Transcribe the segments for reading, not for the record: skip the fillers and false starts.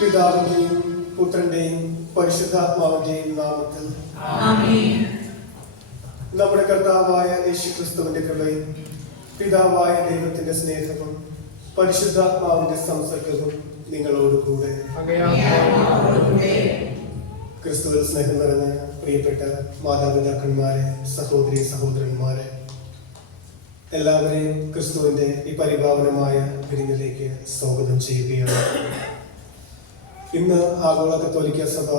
പിതാവിന്റെയും പുത്രന്റെയും പരിശുദ്ധാത്മാവിന്റെയും നാമത്തിൽ ആമേൻ. നമ്മുടെ കർത്താവായ യേശുക്രിസ്തുവിന്റെ കൃപയും പിതാവായ ദൈവത്തിന്റെ സ്നേഹവും പരിശുദ്ധാത്മാവിന്റെ സംസർഗവും നിങ്ങളോടുകൂടെ. ക്രിസ്തുവിൽ സ്നേഹം നിറഞ്ഞ പ്രിയപ്പെട്ട മാതാപിതാക്കന്മാരെ, സഹോദരി സഹോദരന്മാരെ, എല്ലാവരെയും ക്രിസ്തുവിന്റെ ഈ പരിപാവനമായ വിരുന്നിലേക്ക് സ്വാഗതം ചെയ്യുകയാണ്. ഇന്ന് ആഗോള കത്തോലിക്ക സഭ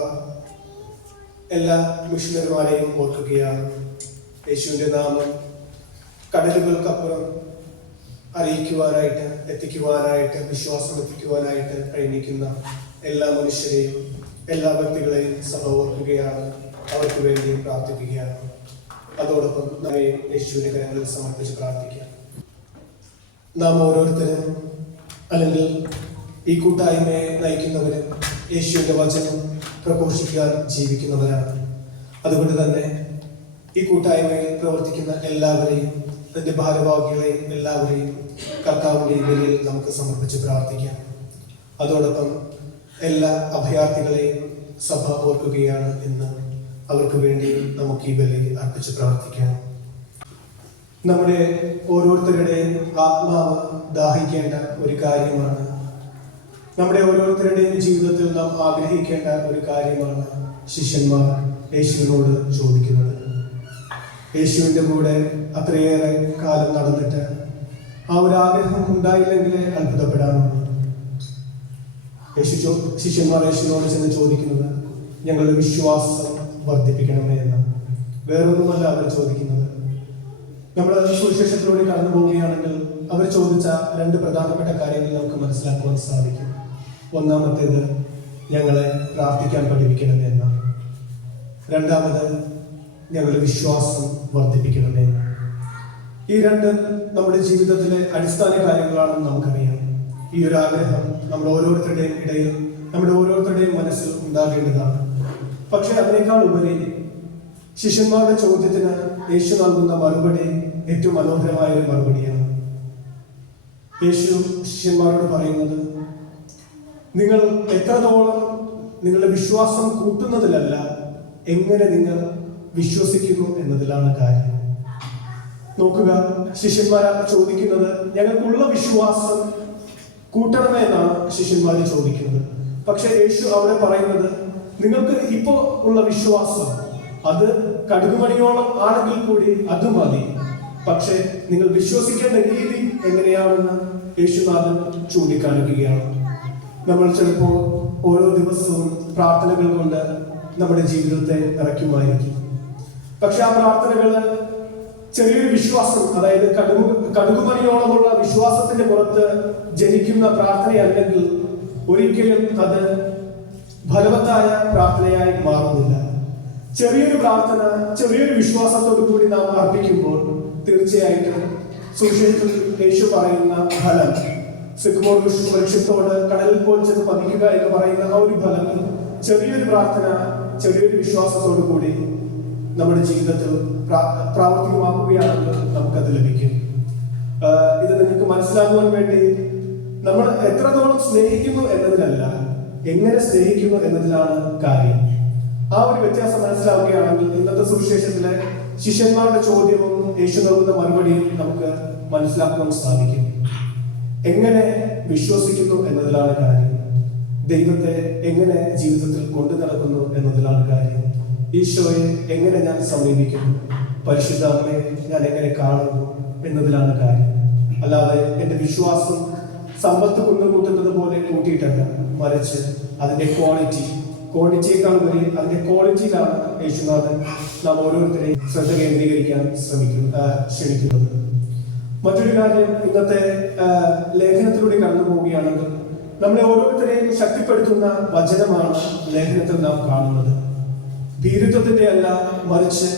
എല്ലാ മിഷണറിമാരെയും ഓർക്കുകയാണ്. യേശുവിന്റെ നാമം കടലുകൾക്കപ്പുറം അറിയിക്കുവാനായിട്ട്, എത്തിക്കുവാനായിട്ട്, വിശ്വാസം എത്തിക്കുവാനായിട്ട് പ്രയത്നിക്കുന്ന എല്ലാ മനുഷ്യരെയും, എല്ലാ വ്യക്തികളെയും സഭ ഓർക്കുകയാണ്, അവർക്ക് വേണ്ടി പ്രാർത്ഥിക്കുകയാണ്. അതോടൊപ്പം നമ്മെ യേശുവിന്റെ കരങ്ങളിൽ സമർപ്പിച്ച് പ്രാർത്ഥിക്കാം. നാം ഓരോരുത്തരും, അല്ലെങ്കിൽ ഈ കൂട്ടായ്മയെ നയിക്കുന്നവരും യേശുവിന്റെ വചനം പ്രഘോഷിക്കാൻ ജീവിക്കുന്നവരാണ്. അതുകൊണ്ട് തന്നെ ഈ കൂട്ടായ്മയിൽ പ്രവർത്തിക്കുന്ന എല്ലാവരെയും, അതിന്റെ ഭാരവാഹികളെയും എല്ലാവരെയും കർത്താവിന്റെ ബലിയിൽ നമുക്ക് സമർപ്പിച്ച് പ്രാർത്ഥിക്കാം. അതോടൊപ്പം എല്ലാ അഭയാർത്ഥികളെയും സഭ ഓർക്കുകയാണ്. ഇന്ന് അവർക്ക് വേണ്ടി നമുക്ക് ഈ ബലി അർപ്പിച്ച് പ്രാർത്ഥിക്കാം. നമ്മുടെ ഓരോരുത്തരുടെയും ആത്മാവ് ദാഹിക്കേണ്ട ഒരു കാര്യമാണ്. നമ്മുടെ ഓരോരുത്തരുടെയും ജീവിതത്തിൽ നാം ആഗ്രഹിക്കേണ്ട ഒരു കാര്യമാണ് ശിഷ്യന്മാർ യേശുവിനോട് ചോദിക്കുന്നത്. യേശുവിൻ്റെ കൂടെ അത്രയേറെ കാലം നടന്നിട്ട് ആ ഒരു ആഗ്രഹം ഉണ്ടായില്ലെങ്കിൽ അത്ഭുതപ്പെടാനുണ്ട്. ശിഷ്യന്മാർ യേശുവിനോട് ചെന്ന് ചോദിക്കുന്നത് ഞങ്ങളുടെ വിശ്വാസം വർദ്ധിപ്പിക്കണമേ എന്ന്. വേറൊന്നുമല്ല അവർ ചോദിക്കുന്നത്. നമ്മൾ സുവിശേഷത്തിലൂടെ കടന്നു പോവുകയാണെങ്കിൽ അവർ ചോദിച്ച രണ്ട് പ്രധാനപ്പെട്ട കാര്യങ്ങൾ നമുക്ക് മനസ്സിലാക്കുവാൻ സാധിക്കും. ഒന്നാമത്തേത് ഞങ്ങളെ പ്രാർത്ഥിക്കാൻ പഠിപ്പിക്കണമേ എന്നാണ്. രണ്ടാമത് ഞങ്ങളുടെ വിശ്വാസം വർദ്ധിപ്പിക്കണമേ. ഈ രണ്ട് നമ്മുടെ ജീവിതത്തിലെ അടിസ്ഥാന കാര്യങ്ങളാണെന്ന് നമുക്കറിയാം. ഈ ഒരു ആഗ്രഹം നമ്മുടെ ഓരോരുത്തരുടെയും ഇടയിൽ, നമ്മുടെ ഓരോരുത്തരുടെയും മനസ്സിൽ ഉണ്ടാകേണ്ടതാണ്. പക്ഷെ അതിനേക്കാൾ ഉപരി ശിഷ്യന്മാരുടെ ചോദ്യത്തിന് യേശു നൽകുന്ന മറുപടി ഏറ്റവും മനോഹരമായ ഒരു മറുപടിയാണ്. യേശു ശിഷ്യന്മാരോട് പറയുന്നത്, നിങ്ങൾ എത്രത്തോളം നിങ്ങളുടെ വിശ്വാസം കൂട്ടുന്നതിലല്ല, എങ്ങനെ നിങ്ങൾ വിശ്വസിക്കുന്നു എന്നതിലാണ് കാര്യം. നോക്കുക, ശിഷ്യന്മാർ ചോദിക്കുന്നത് ഞങ്ങൾക്കുള്ള വിശ്വാസം കൂട്ടണമേ എന്നാണ് ശിഷ്യന്മാർ ചോദിക്കുന്നത്. പക്ഷെ യേശു അവിടെ പറയുന്നത്, നിങ്ങൾക്ക് ഇപ്പോ ഉള്ള വിശ്വാസം അത് കടുകുമണിയോളം ആണെങ്കിൽ കൂടി അത് മതി. പക്ഷെ നിങ്ങൾ വിശ്വസിക്കേണ്ട രീതി എങ്ങനെയാണെന്ന് യേശുനാഥൻ ചൂണ്ടിക്കാണിക്കുകയാണ്. നമ്മൾ ചിലപ്പോൾ ഓരോ ദിവസവും പ്രാർത്ഥനകൾ കൊണ്ട് നമ്മുടെ ജീവിതത്തെ നിറയ്ക്കുമായിരിക്കും. പക്ഷെ ആ പ്രാർത്ഥനകൾ ചെറിയൊരു വിശ്വാസം, അതായത് കടുകുമണിയോളമുള്ള വിശ്വാസത്തിന്റെ പുറത്ത് ജനിക്കുന്ന പ്രാർത്ഥനയല്ലെങ്കിൽ ഒരിക്കലും അത് ഫലവത്തായ പ്രാർത്ഥനയായി മാറുന്നില്ല. ചെറിയൊരു പ്രാർത്ഥന ചെറിയൊരു വിശ്വാസത്തോടു കൂടി നാം അർപ്പിക്കുമ്പോൾ തീർച്ചയായിട്ടും സുവിശേഷത്തിൽ യേശു പറയുന്ന ഫലം, സിക്മോർ വൃക്ഷത്തോട് കടലിൽ പോയി ചെന്ന് പതിക്കുക എന്ന് പറയുന്ന ആ ഒരു ഫലം ചെറിയൊരു പ്രാർത്ഥന ചെറിയൊരു വിശ്വാസത്തോടു കൂടി നമ്മുടെ ജീവിതത്തിൽ പ്രാവർത്തികമാക്കുകയാണെങ്കിൽ നമുക്കത് ലഭിക്കും. ഇത് നിങ്ങൾക്ക് മനസ്സിലാക്കുവാൻ വേണ്ടി നമ്മൾ എത്രത്തോളം സ്നേഹിക്കുന്നു എന്നതിലല്ല, എങ്ങനെ സ്നേഹിക്കുന്നു എന്നതിലാണ് കാര്യം. ആ ഒരു വ്യത്യാസം മനസ്സിലാവുകയാണെങ്കിൽ ഇന്നത്തെ സുവിശേഷത്തിലെ ശിഷ്യന്മാരുടെ ചോദ്യവും യേശു നൽകുന്ന മറുപടിയും നമുക്ക് മനസ്സിലാക്കുവാൻ സാധിക്കും. എങ്ങനെ വിശ്വസിക്കുന്നു എന്നതിലാണ് കാര്യം. ദൈവത്തെ എങ്ങനെ ജീവിതത്തിൽ കൊണ്ടു നടക്കുന്നു എന്നതിലാണ് കാര്യം. ഈശോയെ എങ്ങനെ ഞാൻ സമീപിക്കുന്നു, പരിശുദ്ധ അമ്മയെ ഞാൻ എങ്ങനെ കാണുന്നു എന്നതിലാണ് കാര്യം. അല്ലാതെ എൻ്റെ വിശ്വാസം സമ്പത്ത് കുന്നുകൂട്ടുന്നത് പോലെ കൂട്ടിയിട്ടല്ല, മറിച്ച് അതിന്റെ ക്വാണ്ടിറ്റിയേക്കാൾ ഉപരി അതിന്റെ ക്വാളിറ്റിയിലാണ് യേശുനാഥൻ നാം ഓരോരുത്തരെയും ശ്രദ്ധ കേന്ദ്രീകരിക്കാൻ ക്ഷണിക്കുന്നത്. മറ്റൊരു കാര്യം, ഇന്നത്തെ ലേഖനത്തിലൂടെ കടന്നു പോവുകയാണെങ്കിൽ നമ്മളെ ഓരോരുത്തരെയും ശക്തിപ്പെടുത്തുന്ന വചനമാണ് ലേഖനത്തിൽ നാം കാണുന്നത്. ഭീരുത്വത്തിന്റെ അല്ല, മറിച്ച്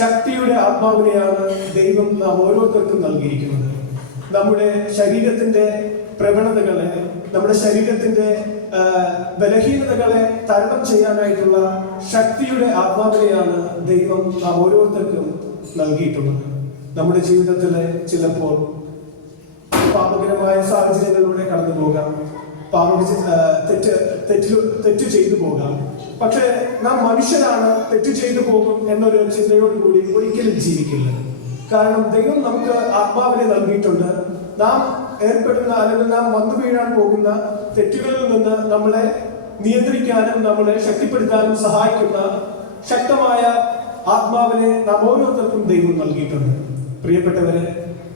ശക്തിയുടെ ആത്മാവിനെയാണ് ദൈവം നാം ഓരോരുത്തർക്കും നൽകിയിരിക്കുന്നത്. നമ്മുടെ ശരീരത്തിന്റെ പ്രവണതകളെ, നമ്മുടെ ശരീരത്തിന്റെ ബലഹീനതകളെ തരണം ചെയ്യാനായിട്ടുള്ള ശക്തിയുടെ ആത്മാവിനെയാണ് ദൈവം നാം ഓരോരുത്തർക്കും നൽകിയിട്ടുള്ളത്. നമ്മുടെ ജീവിതത്തിലെ ചിലപ്പോൾ പാപകരമായ സാഹചര്യങ്ങളിലൂടെ കടന്നു പോകാം. തെറ്റ് ചെയ്തു പോകാം. പക്ഷെ നാം മനുഷ്യനാണ്, തെറ്റ് ചെയ്തു പോകും എന്നൊരു ചിന്തയോടുകൂടി ഒരിക്കലും ജീവിക്കില്ല. കാരണം ദൈവം നമുക്ക് ആത്മാവിനെ നൽകിയിട്ടുണ്ട്. നാം ഏർപ്പെടുന്ന അല്ലെങ്കിൽ നാം വന്നു വീഴാൻ പോകുന്ന തെറ്റുകളിൽ നിന്ന് നമ്മളെ നിയന്ത്രിക്കാനും നമ്മളെ ശക്തിപ്പെടുത്താനും സഹായിക്കുന്ന ശക്തമായ ആത്മാവിനെ നാം ഓരോരുത്തർക്കും ദൈവം നൽകിയിട്ടുണ്ട്. പ്രിയപ്പെട്ടവരെ,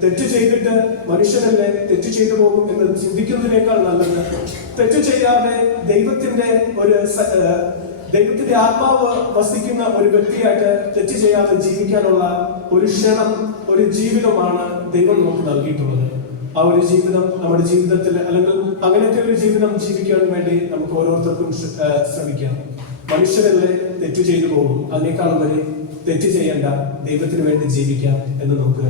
തെറ്റ് ചെയ്തിട്ട് മനുഷ്യനല്ലേ തെറ്റ് ചെയ്തു പോകും എന്ന് ചിന്തിക്കുന്നതിനേക്കാൾ നല്ലത് തെറ്റ് ചെയ്യാതെ ദൈവത്തിന്റെ ആത്മാവ് വസിക്കുന്ന ഒരു വ്യക്തിയായിട്ട് തെറ്റ് ചെയ്യാതെ ജീവിക്കാനുള്ള ഒരു ക്ഷണം, ഒരു ജീവിതമാണ് ദൈവം നമുക്ക് നൽകിയിട്ടുള്ളത്. ആ ഒരു ജീവിതം നമ്മുടെ ജീവിതത്തിൽ, അല്ലെങ്കിൽ അങ്ങനത്തെ ഒരു ജീവിതം ജീവിക്കാൻ വേണ്ടി നമുക്ക് ഓരോരുത്തർക്കും ശ്രമിക്കാം. മനുഷ്യരല്ലേ തെറ്റ് ചെയ്തു പോകും, അതിനേക്കാളും വരെ തെറ്റ് ചെയ്യേണ്ട, ദൈവത്തിന് വേണ്ടി ജീവിക്കാം എന്ന് നമുക്ക്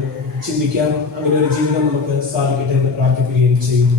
ചിന്തിക്കാം. അങ്ങനെ ഒരു ജീവിതം നമുക്ക് സാധിക്കട്ടെ എന്ന് പ്രാർത്ഥിക്കുകയും ചെയ്യുന്നു.